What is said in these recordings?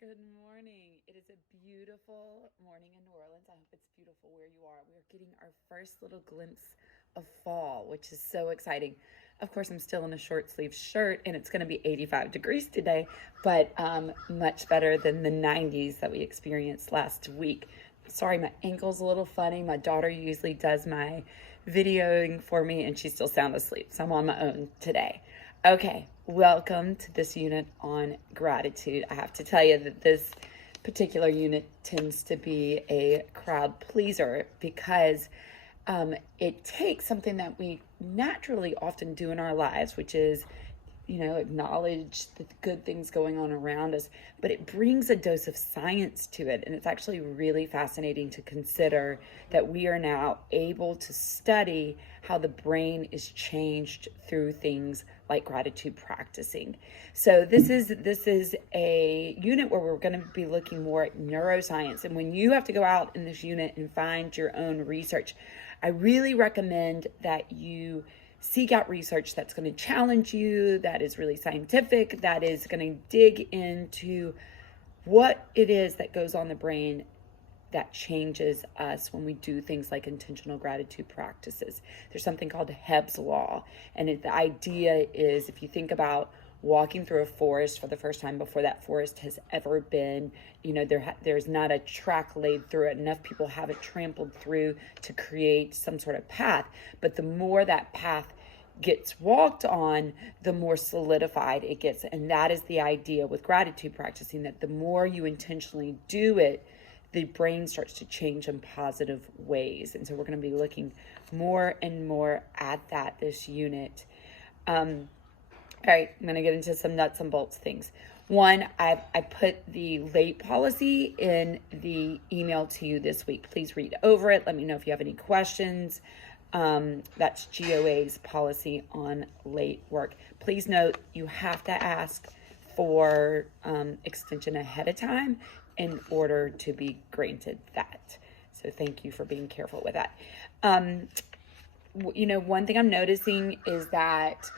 Good morning. It is a beautiful morning in New Orleans. I hope it's beautiful where you are. We are getting our first little glimpse of fall, which is so exciting. Of course, I'm still in a short sleeve shirt and it's going to be 85 degrees today, but much better than the 90s that we experienced last week. Sorry, my ankle's a little funny. My daughter usually does my videoing for me and she's still sound asleep, so I'm on my own today. Okay, welcome to this unit on gratitude. I have to tell you that this particular unit tends to be a crowd pleaser because it takes something that we naturally often do in our lives, which is acknowledge the good things going on around us, but it brings a dose of science to it. And it's actually really fascinating to consider that we are now able to study how the brain is changed through things like gratitude practicing. So this is a unit where we're going to be looking more at neuroscience. And when you have to go out in this unit and find your own research, I really recommend that you seek out research that's going to challenge you, that is really scientific, that is going to dig into what it is that goes on the brain that changes us when we do things like intentional gratitude practices. There's something called Hebb's Law. And the idea is, if you think about walking through a forest for the first time before that forest has ever been, there's not a track laid through it. Enough people have it trampled through to create some sort of path. But the more that path gets walked on, the more solidified it gets. And that is the idea with gratitude practicing, that the more you intentionally do it, the brain starts to change in positive ways. And so we're going to be looking more and more at that this unit. All right, I'm going to get into some nuts and bolts things. One, I put the late policy in the email to you this week. Please read over it. Let me know if you have any questions. That's GOA's policy on late work. Please note, you have to ask for extension ahead of time in order to be granted that. So thank you for being careful with that. One thing I'm noticing is that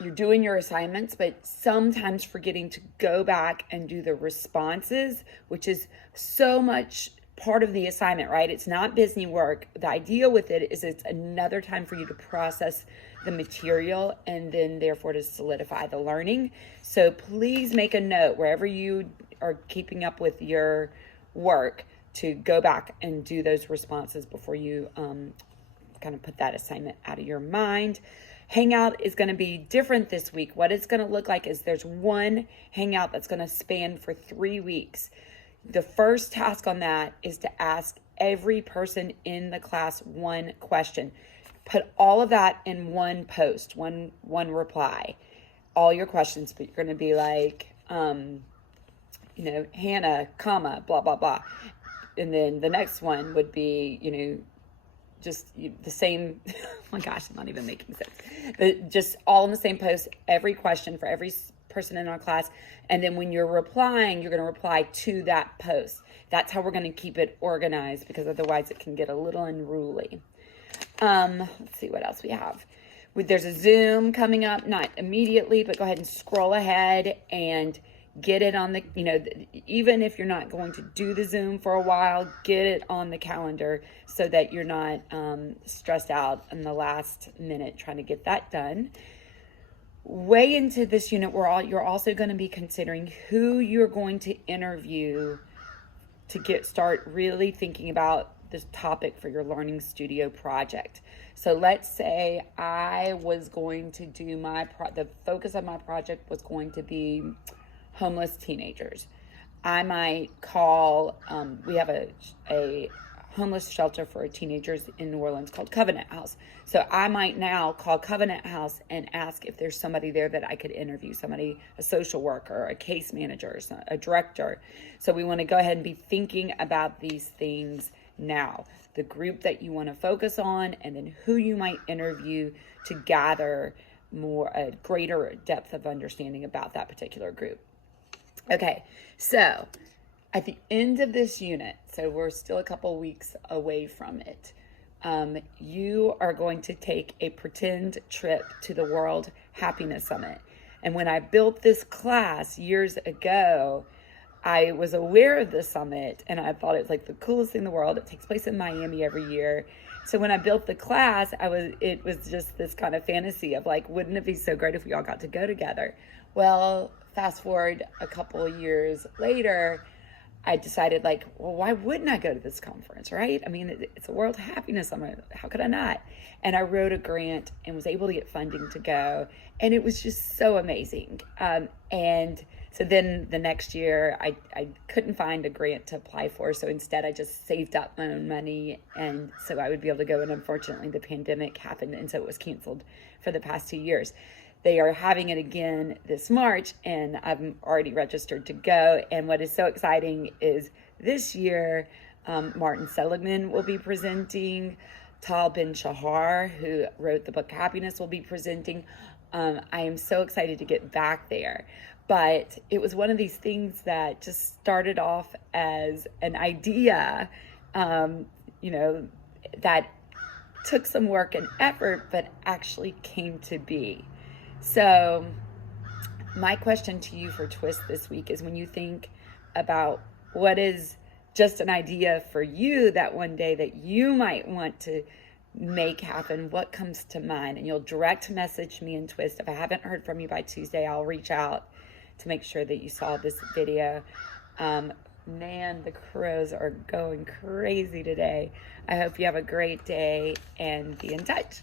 you're doing your assignments, but sometimes forgetting to go back and do the responses, which is so much part of the assignment, right? It's not busy work. The idea with it is it's another time for you to process the material and then therefore to solidify the learning. So please make a note wherever you are keeping up with your work to go back and do those responses before you kind of put that assignment out of your mind. Hangout is going to be different this week. What it's going to look like is there's one hangout that's going to span for 3 weeks. The first task on that is to ask every person in the class one question. Put all of that in one post, one reply, all your questions, but you're going to be like, Hannah, comma, blah, blah, blah. And then the next one would be, just the same. Oh my gosh, I'm not even making sense. But just all in the same post, every question for every person in our class. And then when you're replying, you're going to reply to that post. That's how we're going to keep it organized, because otherwise it can get a little unruly. Let's see what else we have. There's a Zoom coming up, not immediately, but go ahead and scroll ahead and get it on the, even if you're not going to do the Zoom for a while, get it on the calendar so that you're not stressed out in the last minute trying to get that done. Way into this unit, you're also going to be considering who you're going to interview to start really thinking about this topic for your Learning Studio project. So let's say I was going to do the focus of my project was going to be homeless teenagers. I might call, we have a homeless shelter for teenagers in New Orleans called Covenant House. So I might now call Covenant House and ask if there's somebody there that I could interview, a social worker, a case manager, a director. So we want to go ahead and be thinking about these things now. The group that you want to focus on, and then who you might interview to gather a greater depth of understanding about that particular group. Okay, so at the end of this unit, so we're still a couple weeks away from it, you are going to take a pretend trip to the World Happiness Summit. And when I built this class years ago, I was aware of the summit and I thought it was like the coolest thing in the world. It takes place in Miami every year. So when I built the class, it was just this kind of fantasy of like, wouldn't it be so great if we all got to go together? Well, fast forward a couple of years later, I decided like, well, why wouldn't I go to this conference, right? I mean, it's a World Happiness Summit. How could I not? And I wrote a grant and was able to get funding to go. And it was just so amazing. And so then the next year, I couldn't find a grant to apply for. So instead, I just saved up my own money. And so I would be able to go. And unfortunately, the pandemic happened. And so it was canceled for the past 2 years. They are having it again this March, and I'm already registered to go. And what is so exciting is this year, Martin Seligman will be presenting. Tal Ben-Shahar, who wrote the book Happiness, will be presenting. I am so excited to get back there. But it was one of these things that just started off as an idea, that took some work and effort, but actually came to be. So my question to you for Twist this week is, when you think about what is just an idea for you that one day that you might want to make happen, what comes to mind? And you'll direct message me in Twist. If I haven't heard from you by Tuesday, I'll reach out to make sure that you saw this video. Man, the crows are going crazy today. I hope you have a great day and be in touch.